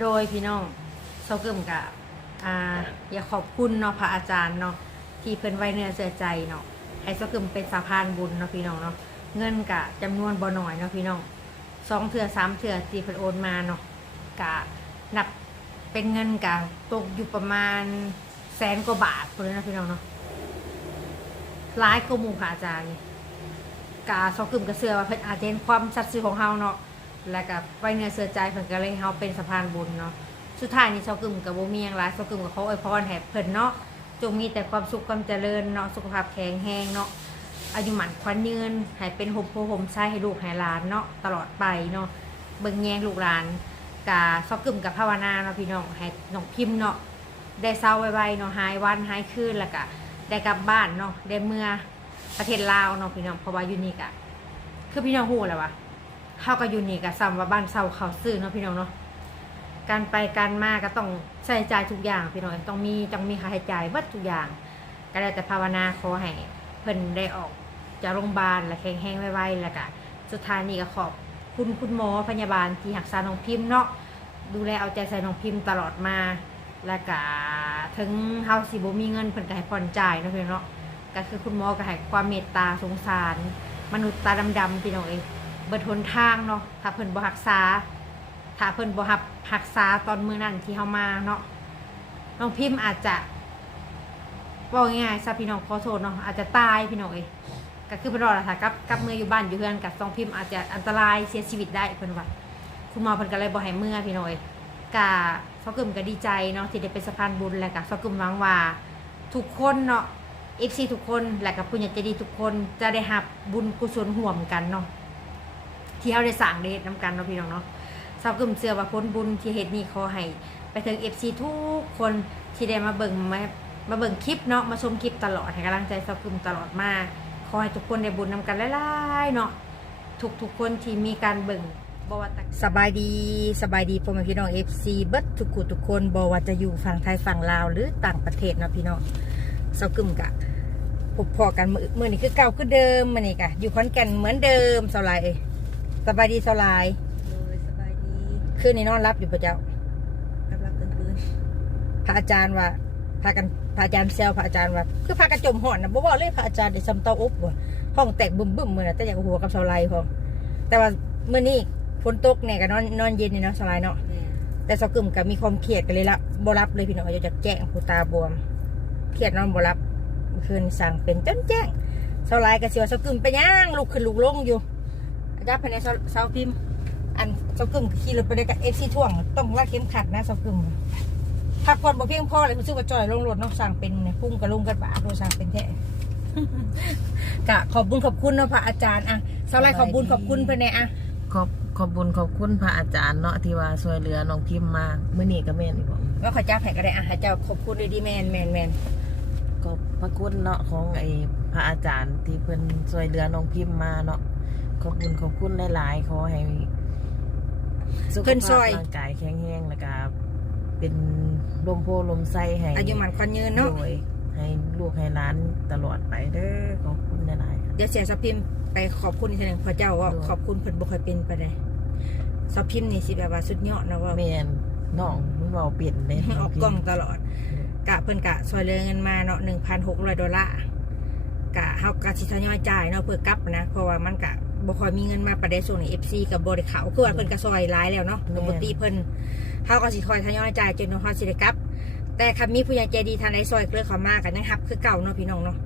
โดยพี่น้องเซาเกิมกับอ่าอยากขอบคุณเนาะพระอาจารย์เนาะที่เพิ่นไว้เนื้อเสียใจเนาะให้เซาเกิมเป็นสะพานบุญเนาะพี่น้องเนาะเงินกะจำนวนบ่น้อยเนาะพี่น้องสองเถื่อสามเถื่อที่เพิ่นโอนมาเนาะกะนับเป็นเงินกะตกอยู่ประมาณแสนกว่าบาทคนเลยนะพี่น้องเนาะร้ายกว่าหมู่พระอาจารย์นี่กะเซาเกิมกะเสือว่าเพิ่นอาจจะเห็นความสัตย์ซื่อของเฮาเนาะ แล้วก็ไว้เนื้อเสือใจเพิ่นก็เลยเฮาเป็นสะพานบุญเนาะสุดท้ายนี้เซากึมกับบ่มีหยังหลายเซากึมกับเขาอวยพรให้เพิ่นเนาะจงมีแต่ความสุขความเจริญเนาะสุขภาพแข็งแรงเนาะอายุหมันขวัญยืนให้เป็นห่มโพห่มไส้ให้ลูกให้หลานเนาะตลอดไปเนาะเบิ่งแยงลูกหลานกะซอกกึมกับภาวนาเนาะพี่น้องให้น้องพิมพ์เนาะได้เศร้าไวๆเนาะหายวันหายคืนแล้วก็ได้กลับบ้านเนาะได้เมื่อประเทศลาวเนาะพี่น้องเพราะว่าอยู่นี่กะคือพี่น้องฮู้แล้ววะ เฮาก็อยู่นี่ก็ซ้ำว่าบ้านเซาเขาซื้อเนาะพี่น้องเนาะการไปการมาก็ต้องใช้จ่ายทุกอย่างพี่น้องต้องมีต้องมีค่าใช้จ่ายเบิดทุกอย่าง ก็ได้แต่ภาวนาขอให้เพิ่นได้ออกจากโรงพยาบาลและแข็งแรงไวๆแล้วก็สุดท้ายนี่ก็ขอบคุณคุณหมอพยาบาลที่รักษาน้องพิมพ์เนาะดูแลเอาใจใส่น้องพิมพ์ตลอดมา แล้วก็ถึงเฮาสิบ่มีเงินเพิ่นก็ให้ผ่อนจ่ายเนาะพี่น้องเนาะก็คือคุณหมอก็ให้ความเมตตาสงสาร มนุษย์ตาดำๆพี่น้องเอง เบิดหนทางเนาะถ้าเพิ่นบ่รักษา ถ้าเพิ่นบ่รับรักษาตอนมื้อนั้นที่เฮามาเนาะน้องพิมพ์อาจจะบอกง่ายๆซะพี่น้องขอโทษเนาะอาจจะตายพี่น้องเอ้ยก็คือเพิ่นรอดล่ะค่ะกับกับมืออยู่บ้านอยู่เฮือนกับน้องพิมพ์อาจจะอันตรายเสียชีวิตได้เพิ่นว่าคุณหมอเพิ่นก็เลยบ่ให้เมื่อพี่น้องเอ้ยกะซอกึมก็ดีใจเนาะที่ได้เป็นสะพานบุญและก็ซอกึมหวังว่าทุกคนเนาะ FC ทุกคนและกับผู้ใหญ่ใจดีทุกคนจะได้รับบุญกุศลร่วมกันเนาะ ที่เฮาได้สร้างได้เฮ็ดนํกันเนาะพี่น้องเนาะสาวกึมเชื่อว่าผลบุญที่เฮ็ดนี่ขอให้ไปถึง FC ทุกคนที่ได้มาเบิ่งมามาเบิ่งคลิปเนาะมาชมคลิปตลอดให้กำลังใจสาวกึมตลอดมาขอให้ทุกคนได้บุญนำกันหลายๆเนาะทุกทุกๆคนที่มีการเบิ่งบวตสบายดีสบายดีพ่อแม่พี่น้อง FC เบิดทุกคนทุกคนบ่ว่าจะอยู่ฝั่งไทยฝั่งลาวหรือต่างประเทศเนาะพี่น้องสาวกึมกะพบพอกันมือมือนี้คือเก่าคือเดิมมื้อนี้กะอยู่ขอนแก่นเหมือนเดิมสลายเอ้ สบายดีสลายโดยสบายดีคืนนี้นอนรับอยู่ปะเจ้ากำลังกลางคืนพระอาจารย์ว่าพากันพระอาจารย์เซลพระอาจารย์ว่าคือพากันจมห่อนนะบ่ว่าเลยพระอาจารย์ได้ซ้ำเตาอบว่ะห้องแตกบึ้มบึ้มๆมื้อน่ะแต่อยากหัวกับเสาไลพอแต่ว่ามื้อนี้ฝนตกเนี่ยก็นอนนอนเย็นนี่เนาะเสาไลเนาะแม่แต่เสากึมก็มีความเครียดกันเลยละบ่รับเลยพี่น้องอยากจะแจ้งผู้ตาบวมเครียดนอนบ่รับเมื่อคืนสั่งเป็นจนแจ้งเสาไลก็สิว่าเสากึมไปย่างลุกขึ้นลุกลงอยู่อา จารย์ภายในเสาเสาพิมพ์ อันเสากึมขี่รถไปได้กับ FC ท่วง ต้องรัดเข็มขัดนะเสากึมพักผ่อนบ่เพียงพอเลยคุณซื้อว่าจ่อยลงรถเนาะสั่งเป็นเนี่ยพุ่งกระลุงกระบะโดยสั่งเป็นแท้กะขอบบุญขอบคุณเนาะพระอาจารย์อะสไลด์ขอบบุญขอบคุณเพื่อนเนี่ยอะขอบขอบบุญขอบคุณพระอาจารย์เนาะที่ว่าช่วยเหลือน้องพิมพ์มาเมื่อนี้ก็แม่นอีกบ่ว่าขอจ้าแผ่ก็ได้อะให้เจ้าขอบคุณด้วยดีแมนแมนแมนก็พระคุณเนาะของไอ้พระอาจารย์ที่เพิ่นช่วยเหลือน้องพิมพ์มาเนาะ ขอบคุณขอบคุณหลายๆขอให้สุขภาพร่างกายแข็งแรงแล้วก็เป็นลมโพลมไส้ให้อายุหมันควันยืนเนาะ โดยให้ลูกให้หล้านตลอดไปเด้อขอบคุณหลายๆค่ะ เดี๋ยวเสียสพิมพ์ไปขอบคุณอีกทีหนึ่งพระเจ้าว่าโดย ขอบคุณเพิ่นบ่ค่อยเป็นไปเลยสพิมพ์นี่สิแบบว่าสุดยอดนะว่าแม่นน้องมันเว้าเปลี่ยนเลยออกกล้องตลอด กะเพิ่นกะซอยเหลือเงินมาเนาะหนึ่งพันหกร้อยดอลลาร์กะเฮากะสิทยอยจ่ายเนาะเพื่อกลับนะ เพราะว่ามันกะ บ่ค่อยมีเงินมาประเดี๋ยวส่งใน FC กับบ่ได้เขาคือว่าเพิ่นก็ซอยหลายแล้วเนาะปกติเพิ่นเฮาก็สิคอยทยอยจ่ายจนเฮาสิได้กลับ แต่คันมีผู้ใหญ่ใจดีทางใดซอยเกลือเขามากันยังรับ คือเก่าเนาะพี่น้องเนาะ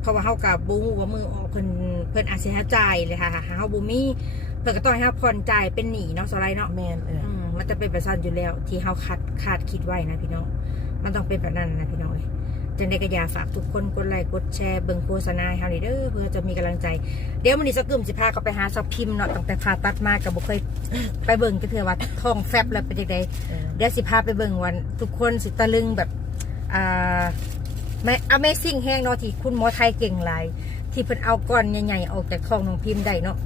เพราะว่าเฮากับบ่ฮู้ว่ามือออกเพิ่นเพิ่นอาจสิหาจ่ายเลยค่ะเฮาบ่มีเพิ่นก็ต้องให้เฮาผ่อนจ่ายเป็นหนี้เนาะสไลด์เนาะแม่นเอออืมมันจะเป็นแบบนั้นอยู่แล้ว ที่เขาคาดคาดคิดไว้นะพี่น้อง มันต้องเป็นแบบนั้นนะพี่น้องเอ้ย จังได้ก็อยากฝากทุกคนกดไลค์กดแชร์เบิ่งโฆษณาให้เฮานี่เด้อเพื่อจะมีกำลังใจ เดี๋ยวมันนี้สักกึมสิพาเขาไปหาซับพิมพ์เนาะตั้งแต่ผ่าตัดมาก็บ่เคยไปเบิ่งก็เถื่อว่าท้องแฟบแล้วเป็นจังไดเออเดี๋ยวสิพาไปเบิ่งวัน ทุกคนสิตะลึงแบบอ่าไม่ Amazing แห้งเนาะที่คุณหมอไทยเก่งหลายที่เพิ่นเอาก้อนใหญ่ๆออกจากท้องน้องพิมพ์ได้เนาะ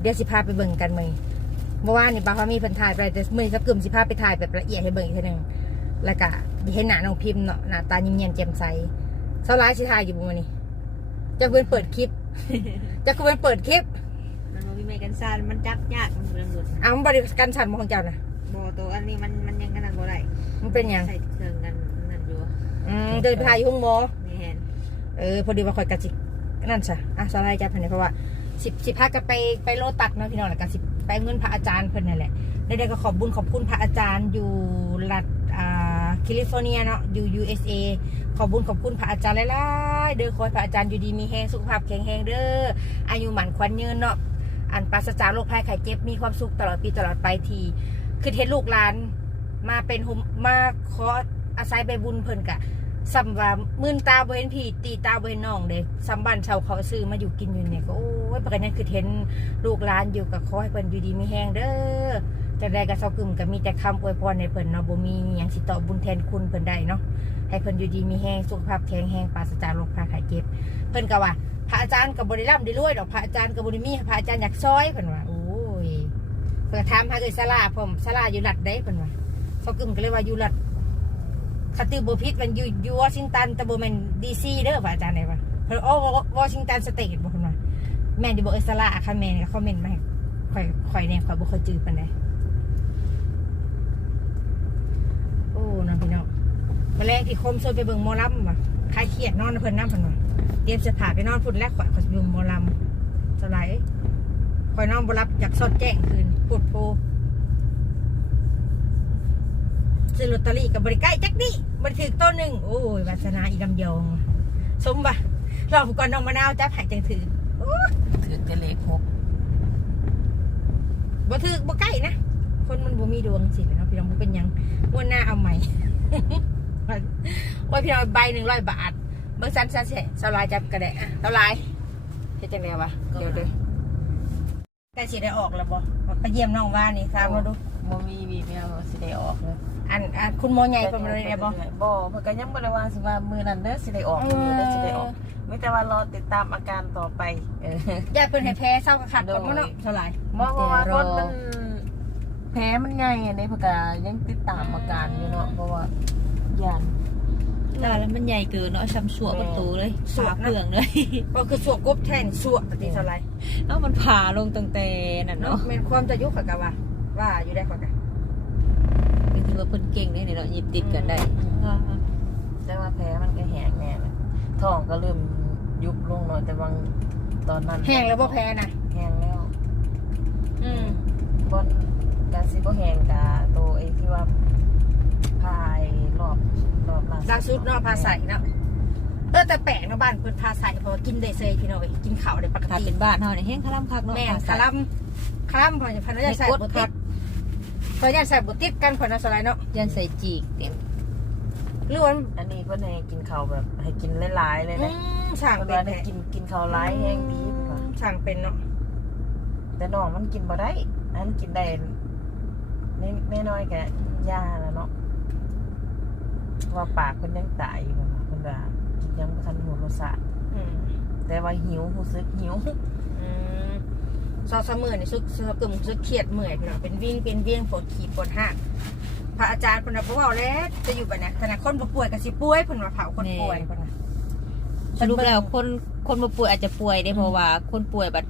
เดี๋ยวสิพาไปเบิ่งกันมื้อเมื่อวานนี่บางพามีเพิ่นถ่ายไปแต่มื้อนี้สักกึมสิพาไปถ่ายแบบละเอียดให้เบิ่งอีกทีหนึงแล้วก็ เห็นหน้าน้องพิมพ์เนาะหน้าตายิ้มแย้มแจ่มใสเซาหลายสิถ่ายอยู่มื้อนี้จะเพิ่นเปิดคลิปจะคือเพิ่นเปิดคลิป มันบ่มีไม้กันซ่านมันจับยากมันเรื่องหลุดอ้าวมันบริการสั่นบ่ของเจ้านะโบตัวอันนี้มันมันยังกันนั่นบ่ได้มันเป็นหยังใส่เครื่องกันนั่นอยู่อืมเดินไปหาอยู่ห้องหมอนี่เห็นเออพอดีว่าคอยกะจินั่นซะอะสไลด์จับให้หน่อยเพราะว่าสิบสิพากันไปไปโลตัดเนาะพี่น้องแล้วก็สิไปเงินพระอาจารย์เพิ่นนั่นแหละได้ได้ก็ขอบบุญขอบคุณพระอาจารย์อยู่รัฐอ่า แคลิฟอร์เนียเนาะอยู่ USA ขอบบุญขอบคุณพระอาจารย์หลายๆเด้อขอให้พระอาจารย์อยู่ดีมีแรงสุขภาพแข็งแรงเด้ออายุหมันขวัญยืนเนาะอันปราศจากโรคภัยไข้เจ็บมีความสุขตลอดปีตลอดไปทีคือเห็นลูกหลานมาเป็นหุมมาขออาศัยใบบุญเพิ่นกะสัมว่ามื่นตาบเห็นผีตีตาบเห็นน้องเด้สัมบันชาวเขาซื้อมาอยู่กินอยู่เนี่ยก็โอ้ยประกันนั้นคือเห็นลูกหลานอยู่กับขอให้เพิ่นอยู่ดีมีแฮงเด้อ จังไดก็เซากึมก็มีแต่คำอวยพรให้เพิ่นเนาะบ่มีหยังสิตอบบุญแทนคุณเพิ่นได้เนาะให้เพิ่นอยู่ดีมีแฮงสุขภาพแข็งแรงปราศจากโรคภัยไข้เจ็บ เพิ่นก็ว่า พระอาจารย์ก็บ่ได้ร่ำได้รวยดอกพระอาจารย์ก็บ่ได้มีพระอาจารย์อยากซอยเพิ่นว่าโอ้ยเพิ่นถามหาเอ้ยศาลาผมศาลาอยู่รัฐใดเพิ่นว่าเซากึมก็เลยว่าอยู่รัฐคติบพิษมันอยู่อยู่วอชิงตันแต่บ่แม่นดีซีเด้อป่ะอาจารย์ไหนป่ะเพิ่นโอ้วอชิงตันสเตทบ่คุณว่าแม่นดิบ่เอสลาค่ะแม่นก็คอมเมนต์มาให้ข่อยข่อยเนี่ยข่อยบ่เคยจือปานใดโอ้ น้องพี่น้องมาแรงที่คมโซนไปเบิ่งหมอลำว่ะคลายเครียดนอนเพิ่นนำเพิ่นว่าเตรียมเสื้อผ้าไปนอนพุ่นแล้วข่อยข่อยสิอยู่หมอลำสลายข่อยนอนบ่รับอยากสดแจ้งคืนปวดโพซื้อลอตเตอรี่กับบริใกล้จักนี่บันถึกต้นหนึ่งโอ้ยวาสนาอีลำยองสมบะรอบก่อนน้องมะนาวจับหายจังถือโอ้ยถือแต่เลขหกบ่ถือบ่ใกล้นะ คนมันบ่มีดวงสิเนาะพี่น้องบ่เป็นหยังงวดหน้าเอาใหม่ว่าพี่น้องใบหนึ่งร้อยบาทเบิ่งสันสันเสสลายจับกระแดะอะสลายเฮ็ดจังไดวะเดี๋ยวเด้อใกล้สิได้ออกแล้วบ่ไปเยี่ยมน้องว่านี่ตามมาดูบ่มีวีแมวสิได้ออกเลยอันอันคุณหมอใหญ่เพิ่นบ่ได้บ่บ่เพิ่นก็ยังบ่ได้ว่าสิว่ามื้อนั้นเด้อสิได้ออกมื้อนี้เด้อสิได้ออกมีแต่ว่ารอติดตามอาการต่อไปเออญาติเพิ่นให้แพ้เศร้ากระขัดก่อนบ่เนาะสลายบ่เพราะว่าคนมัน แพ้มันใหญ่อันนี้เพิ่นก็ยังติดตามอาการอยู่เนาะเพราะว่าย่านตาแล้วมันใหญ่เกินเนาะช้ำสวประตูเลยขาเปลืองเลยก็คือสวกกบแทนสวกปฏิสลายเอ้ามันผ่าลงตั้งแต่นั่นเนาะเนาะแม่นความจะยุกขะกะว่าว่าอยู่ได้ขะกะก็ถือว่าเพิ่นเก่งเลยเนี่ยเนาะหยิบติดกันได้แต่ว่าแพ้มันก็แหงแน่เลยท้องก็เริ่มยุบลงเนาะแต่บางตอนนั้นแห้งแล้วบ่แพ้นะแห้งแล้ว อืมบน กาซิบ่แห้งกะตัวไอ้ที่ว่าพายรอบรอบล่าสุดเนาะพาใส่เนาะเออแต่แปลกเนาะบ้านเพิ่นพาใส่เพราะว่ากินได้เซยพี่น้องเอ้ยกินข้าวได้ปกถ้าติเป็นบ้านเฮาเนี่ยแห้งคลัมคักเนาะแม่นคลัมคลัมพอจะพันธุ์ใส่บ่ติดพอจะใส่บ่ติดกันพอนะสลายเนาะยันใส่จีกเต็มหรือว่าอันนี้เพิ่นให้กินข้าวแบบให้กินหลายๆเลยอืนะมช่างเพิ่นเป็นว่าให้แท้กินกินข้าวหลายแห้งดีเพิ่นว่าช่างเป็นเนาะแต่น้องมันกินบ่ได้อันกินได้ นน้อยๆแกยาแล้วเนาะว่าปากเพิ่นยังตายอยู่เพิ่นว่าเพิ่นว่ากินยังบ่ทันหัวรสชาติอืมแต่ว่าหิวรู้สึกหิวอืมซอสมือนี่ซึกซึกกึ่มซึกเครียดเมื่อยพี่น้องเป็นวิ่งเป็นเวียงปวดขีดปวดหักพระอาจารย์คนน่ะบอกว่าแล้วจะอยู่แบบนี้ขณะคนบ่ป่วยก็สิป่วยเพิ่นว่าเผาคนป่วยเพิ่นว่า สรุปแล้วคนคนบ่ป่วยอาจจะป่วยได้เพราะว่า คนป่วยบัด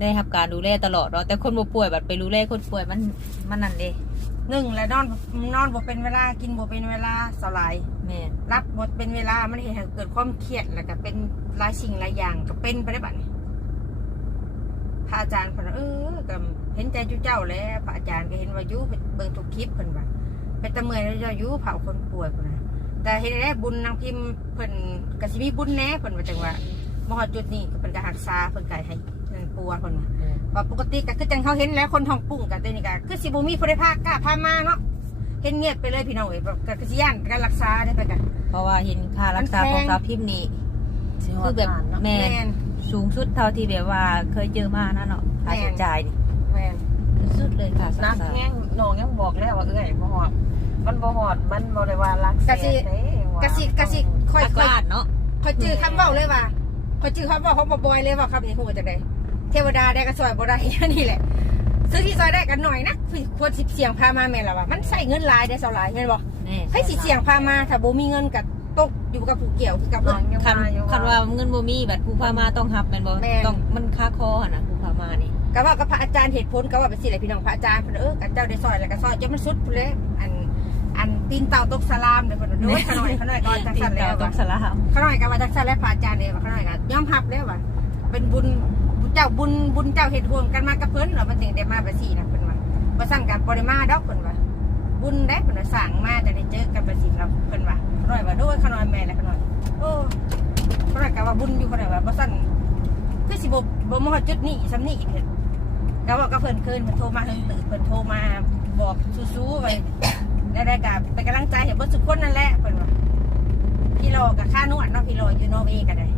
ได้รับการดูแลตลอดเนาะแต่คนบ่ป่วยบัดไปดูแลคนป่วยมันมันนั่นเด้หนึ่งและนอนนอนบ่เป็นเวลากินบ่เป็นเวลาสลายแม่นรับบ่เป็นเวลามันเห็นให้เกิดความเครียดแล้วก็เป็นหลายสิ่งหลายอย่างก็เป็นไปได้บัดนี้พระอาจารย์เพิ่นว่าเออก็เห็นใจจุเจ้าแหล้วพระอาจารย์ก็เห็นว่าอยู่เบิ่งทุกคลิปเพิ่นว่าเป็นตะเมื่อยแล้วเจ้าอยู่เผาคนป่วยเพิ่นว่าแต่เฮ็ดได้บุญนางพิมพ์เพิ่นก็สิมีบุญแหน่เพิ่นว่าจังว่าบ่ฮอดจุดนี้ก็เพิ่นก็รักษาเพิ่นก็ให้นั่น ปัวเพิ่นว่าว่าปกติก็คือจังเขาเห็นแล้วคนท้องปุ่งกับตัวนี้ก็คือสิบูมีผู้ใดพากล้าพามาเนาะเห็นเงียบไปเลยพี่น้องเอ้ยแบบก็คือสิย่านการรักษาได้ไปกัน เพราะว่าเห็นค่ารักษามันแพงของสาวพิมพ์นี่สิฮคือดแบบบ้านเนาะแม่แม่นสูงสุดเท่าที่แบบว่าเคยเจอมานะเนาะค่าใช้จ่ายนี่แม่นสุดเลยค่ะนักแง่งน้องยังบอกแล้วว่าเอ้ยบ่ฮอด มันบ่ฮอดมันบ่ได้ว่ารักแสนเด้ว่ากะสิกะสิค่อยอาค่อยกาศเนาะค่อยจื้อคำเว้าเลยว่าค่อยจื้อคำเว้าของบ่บอยเลยว่าคำนี้ฮู้จังได๋ เทวดาได้ก็ซอยบ่ได้นี่แหละ ซื้อที่ซอยได้กันหน่อยนะควรสิเสี่ยงพามาแม่นล่ะว่ามันใส่เงินหลายได้เท่าหลายแม่นบ่แม่ให้สิเสี่ยงพามาถ้าบ่มีเงินก็ตกอยู่กับผู้เกี่ยวคือกับน้องยังคันว่าอยู่คันว่าเงินบ่มีบัดผู้พามาต้องรับแม่นบ่แม่นต้องมันค่าคอหั่นน่ะผู้พามานี่ก็ว่ากับพระอาจารย์เหตุผลก็ว่าเป็นสิแหละพี่น้องพระอาจารย์เพิ่นเออกันเจ้าได้ซอยแล้วก็ซอยจนมันสุดพุ่นเลยอันอันตีนเต่าตกสลามเลยเพิ่นว่าโดยขน่อยขน่อยก็จังซั่นแล้วตว่ะกสลามขน่อยก็ว่าจังซั่นแล้วพระอาจารย์เลยว่าขน่อยก็ยอมรับแล้วว่าเป็นบุญ เจ้าบุญบุญเจ้าเฮ็ดร่วมกันมากับเพิ่นเนาะมันถึงได้มาแบบซี่นะเพิ่นว่าบ่สั่งกันบ่ได้มาดอกเพิ่นว่าบุญได้เพิ่นว่าสร้างมาจะได้เจอกันแบบซี่แล้วเพิ่นว่าขน่อยว่าโดยขน่อยแม่แล้วขน่อยโอ้ขน่อยก็ว่าบุญอยู่ขน่อยว่าบ่สั่นคือสิบ่บ่มาฮอจุดนี้ซำนี้อีกเพิ่นก็บอกก็เพิ่นคืนเพิ่นโทรมาเพิ่นตื่นเพิ่นโทรมาบอกสู้ๆไปได้ได้กับเป็นกำลังใจเห็นว่าสุกคนนั่นแหละเพิ่นว่าพี่โลกับค่านวดเนาะพี่โลอยู่นอร์เวย์กันเลย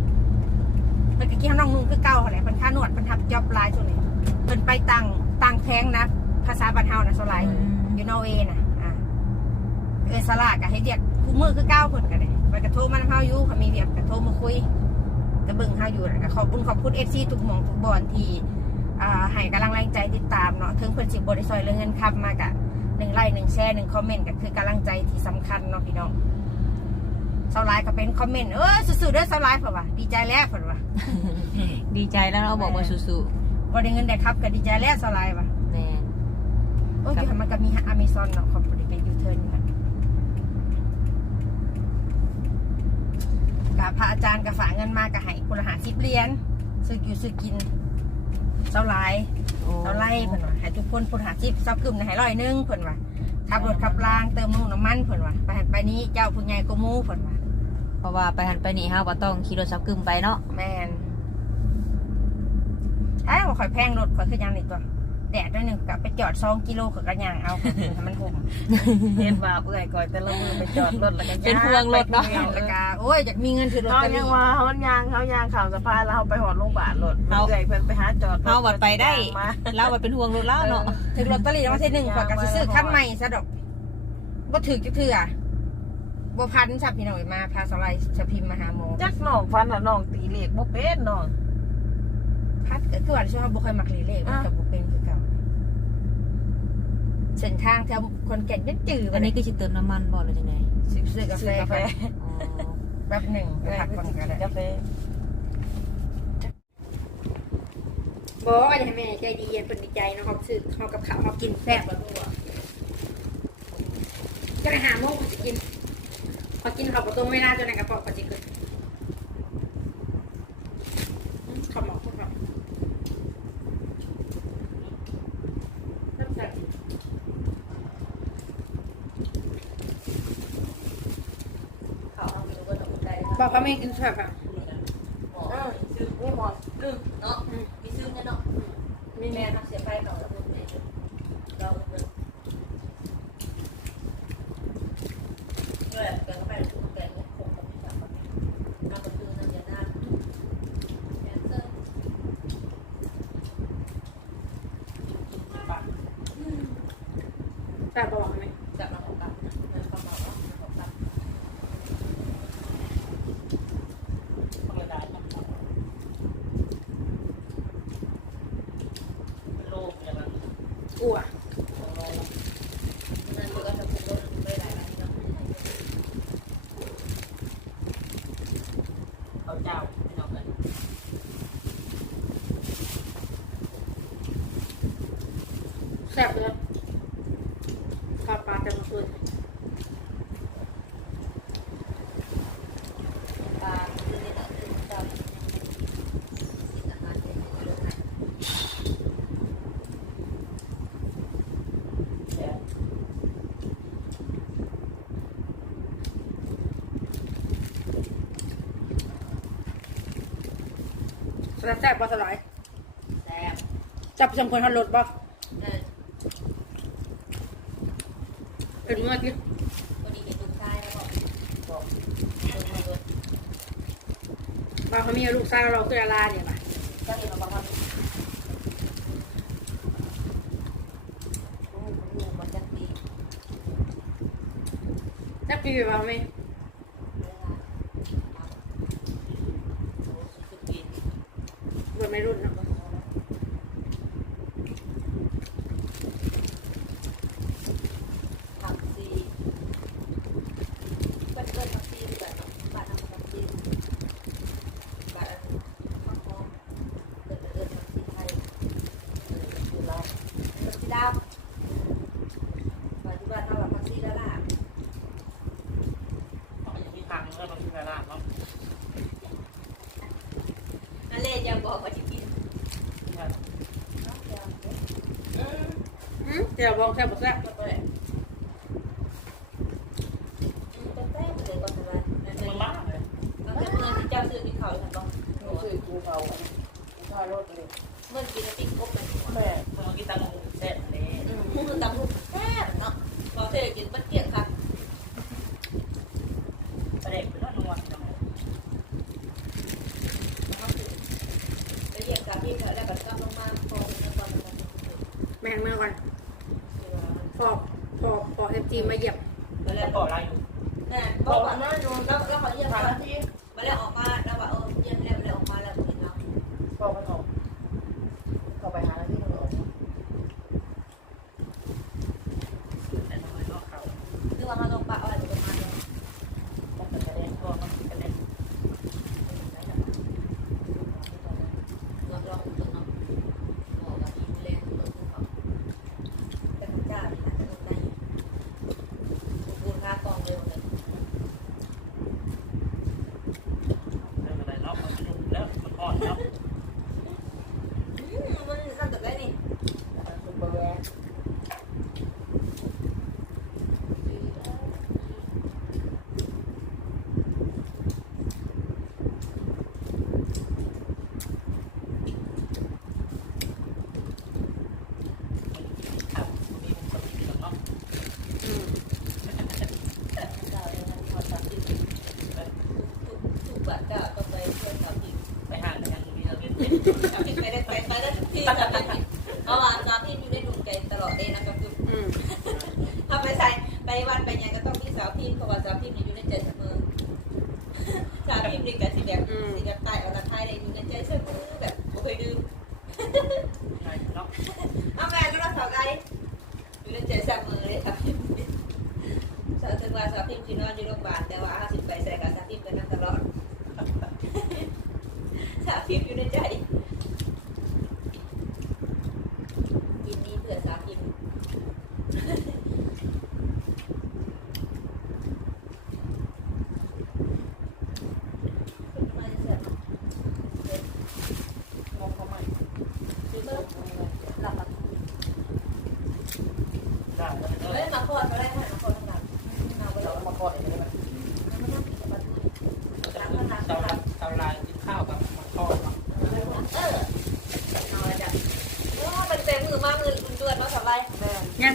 เพิ่นก็คิดว่าน้องนุ่งคือเก่าหั่นแหละเพิ่นค่านวดเพิ่นทับจ็อบไลน์ช่วงนี้เพิ่นไปต่างต่างแพงนะ ภาษาบ้านเฮานะโซไลน์อยู่นอร์เวย์น่ะอ่าเออสลาก็ให้เรียกคู่มือคือเก่าเพิ่นก็ได้เพิ่นก็โทรมานำเฮาอยู่เขามีเวียกก็โทรมาคุยก็เบิ่งเฮาอยู่แล้วก็ขอบคุณขอบคุณ FC ทุกหม่องทุกบอนที่อ่าให้กำลังแรงใจติดตามเนาะถึงเพิ่นสิบ่ได้ซอยเรื่องเงินคำมากะหนึ่งไลค์หนึ่งแชร์หนึ่งคอมเมนต์ก็คือกำลังใจที่สำคัญเนาะพี่น้อง เซาไลน์ก็เป็นคอมเมนต์เออสู้ๆเด้อเซาไลน์เพิ่นว่าดีใจแล้วเพิ่นว่าดีใจแล้วเราบอกว่าสู้บ่ได้เงินได้ครับก็ดีใจแล้วเซาไลน์ว่าๆแม่น โอ้ยอยู่หันมันก็มีอเมซอนเนาะขอบคุณที่เป็นยูเทิร์นนะกับพระอาจารย์ก็ฝากเงินมาก็ให้คนละหา10เหรียญซื้ออยู่ซื้อกินเซาไลน์เท่าไรเพิ่นว่าให้ทุกคนพูดหาจิบซับกึมให้ร้อยหนึงเพิ่นว่าขับรถขับรางเติมน้ำน้ำมันเพิ่นว่าไปหันไปนี้เจ้าผู้ใหญ่ก็มูเพิ่นว่า เพราะว่าไปหันไปนี่เฮาก็ต้องขี่รถซับกึมไปเนาะแม่นอ้าวข่อยแพงรถข่อยคือหยังนี่ตัวแดดด้วยหนึ่งกับไปจอดสองกิโลข่อยก็ย่างเอาข่อยให้มันห่มเห็นว่าเอื่อยก่อยแต่ละมือไปจอดรถแล้วก็เป็นห่วงรถเนาะแม่นแล้วก็โอ้ยอยากมีเงินถือรถเขาตะยัลี่งว่าเขายางเขายางข่าวสะพานแล้วเขาไปหอดโรงพยาบาลรถเอาเอื่อยเพิ่นไปหาจอดรถเฮาบัดไปได้มาเราบัดเป็นห่วงรถเล่าเนาะถือรถตะลี่แล้วมาที่หนึ่งข่อยก็สิซื้อคันใหม่ซะดอกบ่ถือจักเทื่อ บ่พันสับพี่น้อยมาพาสไลด์สะพิมพ์มาหาหมอจักน้องฟันน่ะน้องตีเลขบ่เป็นน้อง พัดก็คือว่าช่วงบุคคลมักลีเล่มันกับบุเป็นคือเก่าเส้นทางแถวคนแก่นยันจืดอันนี้คือสิเติมน้ำมันบ่หรือจังได๋ซื้อซื้อกาแฟซื้อกาแฟอ๋อแป๊บหนึ่งไปผักก่อนก็ได้กาแฟบอกว่าให้แม่ใจดีเย็นเป็นดีใจเนาะเขาซื้อเขากับข้าวเขากินแซ่บแล้วตัวจะไปหาโมงเขาจะกิน พอกินข้าวปลาต้มไม่น่าจะในกระเพาะเขาจะเกิดขาวหมอกพวกเราแซ่บๆบอกเขาไม่กินแซ่บอะ นี่หมอน เนาะมีซื้อกันเนาะ มีแม่ แม่เสียไปต่อแล้วแม่เรา ด้วยแกก็ไปถูกแกงคงกับจับกับเราก็คือนั่นจะน่าแอนเซอร์ แซ่บบอกไหม จับมาของกันเงินประมาณว่าของกัน กลัว นั่นคือก็จะพูดว่าไม่ได้แล้วเนาะ เขาเจ้าพี่น้องกัน แซ่บเลยข้าวปลาจะมาคืน ปลาคือนี่แหละคือจับกินอาหารเป็นเรื่องไหน แซ่บแซ่บปลาสลายแซ่บจับสมคนทันรถบ่เออเป็นเมื่อกี้พอดีเห็นลูกชายแล้วบอกบอกเออมาเลยปลาเขามีลูกสาวเราคือดาราเนี่ยป่ะก็เห็นมาบอกว่าลูกลูกมันจะดี จักปีไปป่ะไหม 在不在？ กอกอะไรอยู่นี่บอกว่าน้าโยนแล้วแล้วเขาเรียกมาแล้ที่มาแล้วออกมาแล้วว่าเออเย็นแล้ว Pagkatapit.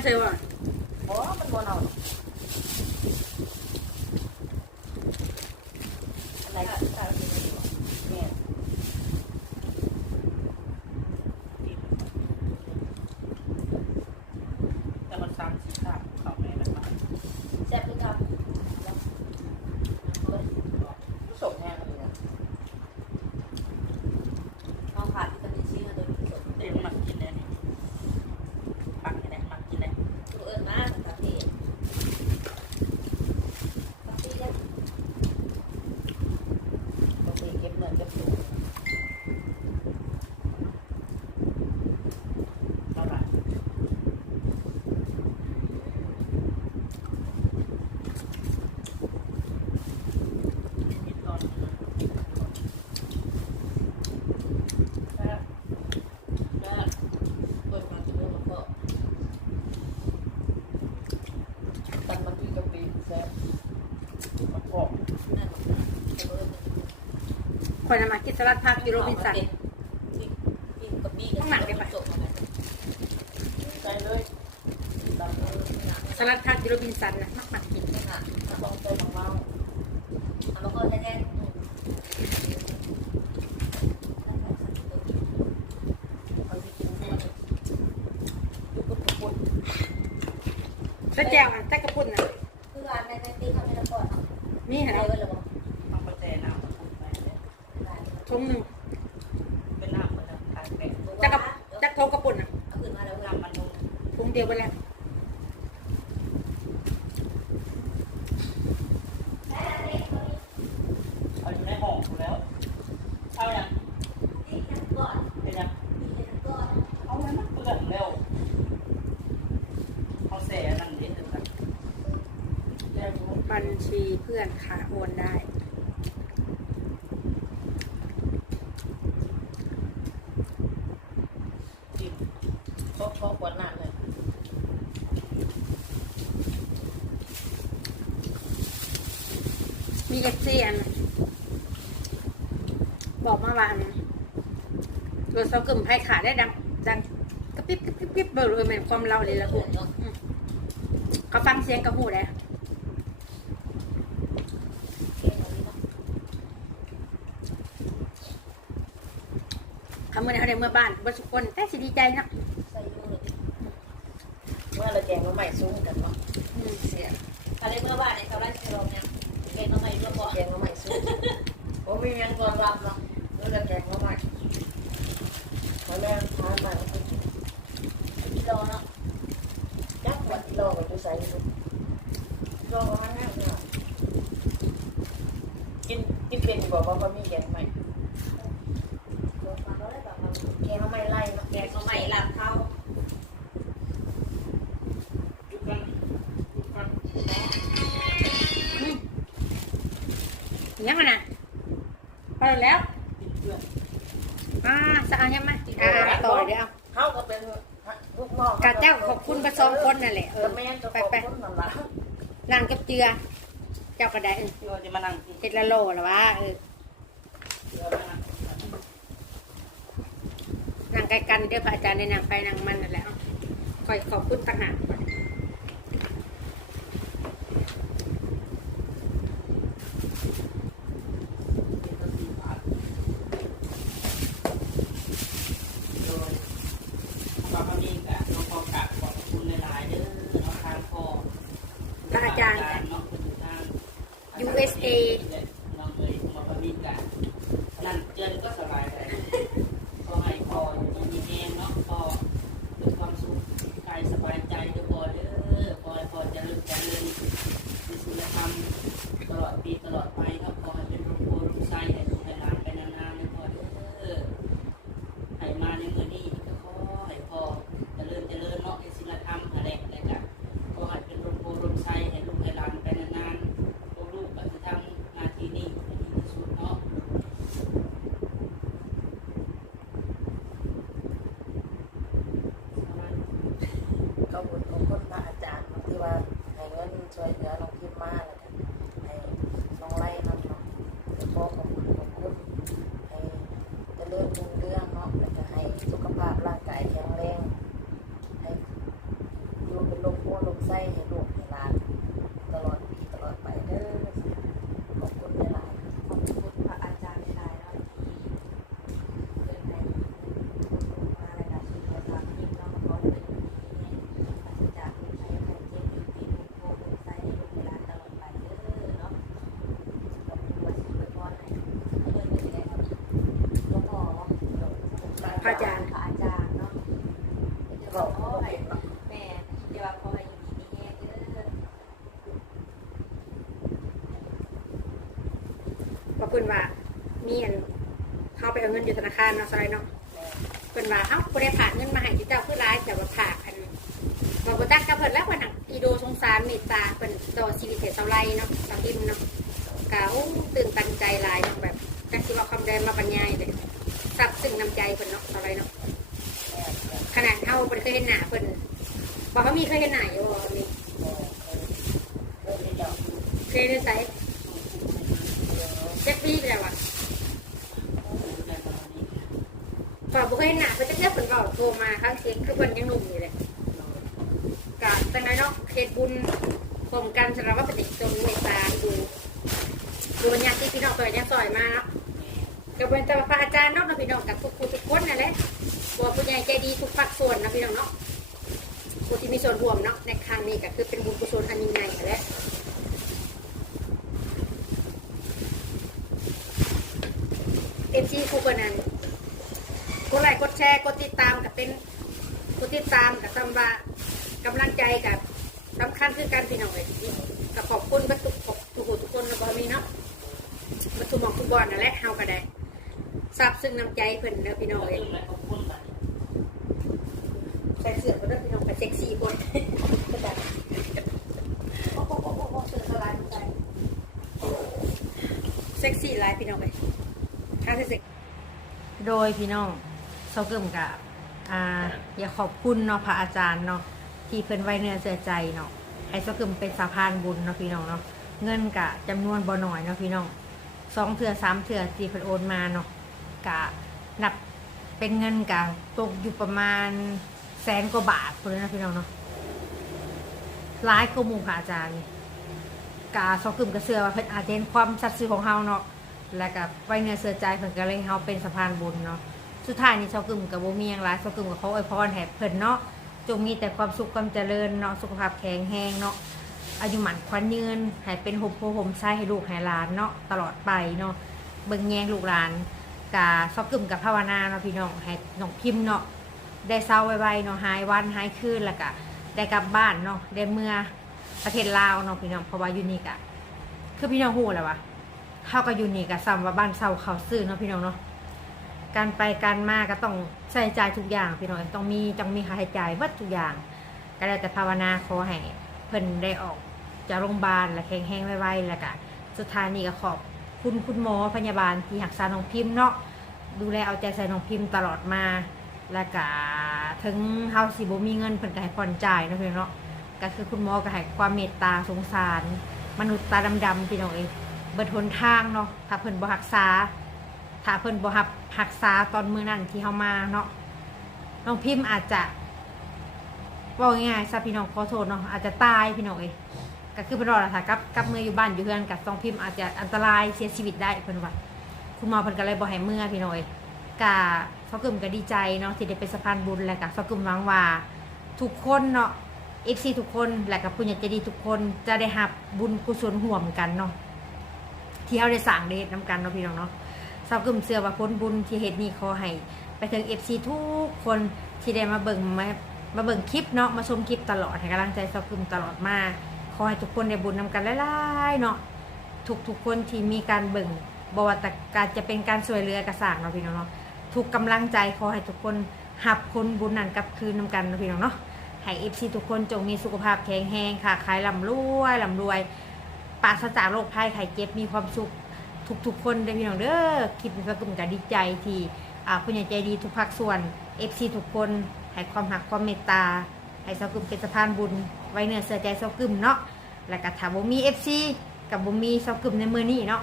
这玩。 อยนำมาคิดสลัดผักยูโรบินสันต้องหนักไปปะสลัดผักยูโรบินสันนะมากหากกินค่ะลองตัวของเราเอามาเข้แน่ๆถ้แจวอั พอกว่าน้ำเลยมีเอฟซียนบอกมาว่าอันรถเสากึ่มไพ่ขาได้ดังดังกระปิ๊บกระปิ๊บกระปิ๊บเบอร์เลยเหมือนความเราเลยละคุณเขาฟังเสียงกระหูไล้คำเมื่อไหร่เมื่อบ้านบสุคนแต่สิดีใจนะ งมาใหม่ซุ้มกันเนาะอืมเสียอะไรเมื่อวานในเขาไล่เชลล์เนี่ยเป็นทำไมเรื่องบ่แกงมาใหม่ซุ้มผมมียังก่อนรับเนาะเมื่อเราแกงมาใหม่พอแม่ทานมาแล้วกิโลเนาะยักษ์วัดกิโลกับจุใส่ลูกกิโลประมาณนั้นเนาะกินกินเป็นบอกว่าเขามีแกงใหม่ จือ เจ้าก็ได้เออที่ว่าจะมานั่งที่เจ็ดละโลหรอวะเออเรือมานั่งนางไกลกันเดี๋ยวพระอาจารย์ในนางไปนางมันนั่นแหละเอาคอยขอบคุณต่างหาก เอาเงินอยู่ธนาคารเนาะสไลด์เนาะเป็นว่าเอ้าคนได้ผ่ากเงินมาให้ที่เจ้าคือร้ายแต่ว่าผ่ากอันบอกว่าตั้งกับเพิ่นแล้วเพิ่นน่ะอีโดสงสารเมตตาเพิ่นต่อชีวิตเห็นเสาไลเนาะสาวพิมเนาะกาวตื่นตันใจหลายเนาะแบบจังสิว่าคำแดงมาบรรยายเลยซับซึ้งน้ำใจเพิ่นเนาะสไลด์เนาะขนาดเฮาเพิ่นเคยเห็นหน้าเพิ่นบอกว่ามีเคยเห็นหน้าอยู่บ่มีเคยได้ใส่เจ็ดปีไปแล้วว่ะ ฝากบุคคลหนาเพื่อจะเทียบผลก่อนโทรมาครั้งเสียงคือเพิ่นยังหนุ่มอยู่เลยกะแต่ไงเนาะเขตบุญกรมกันสำหรับว่าเป็นเด็กจนเมตตาดูดูบรรยากาศที่พี่น้องตัวยังซอยมาเนาะกับเป็นแต่ว่าพระอาจารย์เนาะนะพี่น้องกับทุกผู้ทุกคนนั่นแหละบัวผู้ใหญ่ใจดีทุกภาคส่วนนะพี่น้องเนาะผู้ที่มีส่วนร่วมเนาะในครั้งนี้ก็คือเป็นบุญกุศลอันยิ่งใหญ่นั่นแหละเอฟซีคู่กันนั้น กดไลค์กดแชร์กดติดตามกับเป็นกดติดตามกับสำว่ากำลังใจกับสำคัญคือการพี่น้องเลยกับขอบคุณบัตรทุกทุกคนทุกคนนะบอมีเนาะบัตรมองทุกบอลนั่นแหละเฮาก็ได้ทราบซึ่งน้ำใจเพิ่นเด้อพี่น้องเลยใส่เสื้อก็ได้พี่น้องไปเซ็กซี่คนโอ้โหโอ้โหโอ้เสื้อลายใจเซ็กซี่หลายพี่น้องเลยข้าเซ็กโดยพี่น้อง เซาเกิมกับอ่าอยากขอบคุณเนาะพระอาจารย์เนาะที่เพิ่นไว้เนื้อเสือใจเนาะให้เซาเกิมเป็นสะพานบุญเนาะพี่น้องเนาะเงินกะจำนวนบ่หน่อยเนาะพี่น้องสองเถื่อสามเถื่อที่เพิ่นโอนมาเนาะกะนับเป็นเงินกะตกอยู่ประมาณแสนกว่าบาทคนเลยนะพี่น้องเนาะร้ายกว่าหมู่พระอาจารย์นี่กะซอกกึมกระเสือว่าเพิ่นอาจจะเห็นความสัตย์ซื่อของเฮาเนาะแล้วก็ไว้เนื้อเสือใจเพิ่นก็เลยให้เฮาเป็นสะพานบุญเนาะ สุดท้ายนี่ซอกกึมกับโบ่มียงหลายซอกกึมกับเขาอวยพรให้เพิ่นเนาะจงมีแต่ความสุขความเจริญเนาะสุขภาพแข็งแรงเนาะอายุหมันควันยืนให้เป็นหมโพหมไส้ให้ลูกให้หลานเนาะตลอดไปเนาะเบิ่งแยงลูกหลานกาซอกกึ่มกับภาวนาเนาะพี่น้องให้น้องพิมพ์เนาะได้เศร้าไวๆเนาะหายวันหายคืนแล้วก็ได้กลับบ้านเนาะได้เมื่อประเทศลาวเนาะพี่น้องเพราะว่ายูนี่กะคือพี่น้องฮู้แล้ววะเข้ากับยูนี่กะซ้ำว่าบ้านเศร้าเขาซื้อเนาะพี่น้องเนาะ การไปการมาก็ต้องใส่ใจทุกอย่างพี่น้องต้องมีต้องมีค่าใช้จ่ายวัดทุกอย่าง ก็ได้แต่ภาวนาขอให้เพิ่นได้ออกจากโรงพยาบาลและแข็งแห้งไวๆแล้วก็สุดท้ายนี่ก็ขอบคุณคุณหมอพยาบาลที่หักษาน้องพิมพ์เนาะดูแลเอาใจใส่น้องพิมพ์ตลอดมา แล้วก็ถึงเฮาสิบ่มีเงินเพิ่นก็ให้ผ่อนจ่ายนะพี่น้องเนาะก็คือคุณหมอก็ให้ความเมตตาสงสาร มนุษย์ตาดำๆพี่น้องเอ้ยเบิดหนทางเนาะถ้าเพิ่นบ่รักษา ถ้าเพิ่นบ่รับรักษาตอนมือนั้นที่เฮามาเนาะน้องพิมพ์อาจจะว่าง่ายๆซะพี่น้องขอโทษเนาะอาจจะตายพี่น้องเอ้ยก็คือเป็นรอดละค่ะกับกับมืออยู่บ้านอยู่เพื่อนกับซองพิมพ์อาจจะอันตรายเสียชีวิตได้เพิ่นว่าคุณหมอเพิ่นก็เลยบอกให้เมื่อพี่น้อยกะซอกึมก็ดีใจเนาะที่ได้เป็นสะพานบุญและกะซอกึมหวังว่าทุกคนเนาะ FC ทุกคนและกับผู้ใหญ่ใจดีทุกคนจะได้รับบุญกุศลร่วมกันเนาะที่เราได้สร้างได้เฮ็ดนํกันเนาะพี่น้องเนาะ ซอกึมเชื่อว่าผลบุญที่เฮ็ดนี้ขอให้ไปถึง FC ทุกคนที่ได้มาเบิ่งมามาเบิ่งคลิปเนาะมาชมคลิปตลอดให้กำลังใจซอกึมตลอดมาขอให้ทุกคนได้บุญนำกันหลายๆเนาะทุกทุกๆคนที่มีการเบิ่งบว่าแต่การจะเป็นการช่วยเหลือกระสางเนาะพี่น้องเนาะทุกกำลังใจขอให้ทุกคนหับคนบุญนั้นกลับคืนนำกันเนาะพี่น้องเนาะให้เอฟซีทุกคนจงมีสุขภาพแข็งแรงค่ะขายลำรวยลำรวยปราศจากโรคภัยไข้เจ็บมีความสุข ทุกๆคนเด้อพี่น้องเด้อคลิปนี้ก็กลุ่มกันดีใจที่อ่าผู้ใหญ่ใจดีทุกภาคส่วนเอฟซีทุกคนให้ความหักความเมตตาให้เซากึมเป็นสะพานบุญ ไว้เนื้อเสือใจเซากึมเนาะแล้วก็ถ้าบ่มี FC กับบ่มีเซากึมในมือนี้เนาะ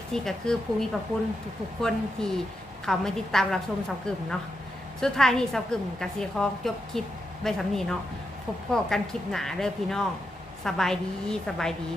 FC ก็คือผู้มีพระคุณทุกๆคนที่เขาไมาติดตามรับชมเซากึมเนาะสุดท้ายนี่เซากึมก็สิขอจบคลิปไวสำนีเนาะพบพ่อกันคลิปหนาเด้อพี่น้อง สบายดีสบายดี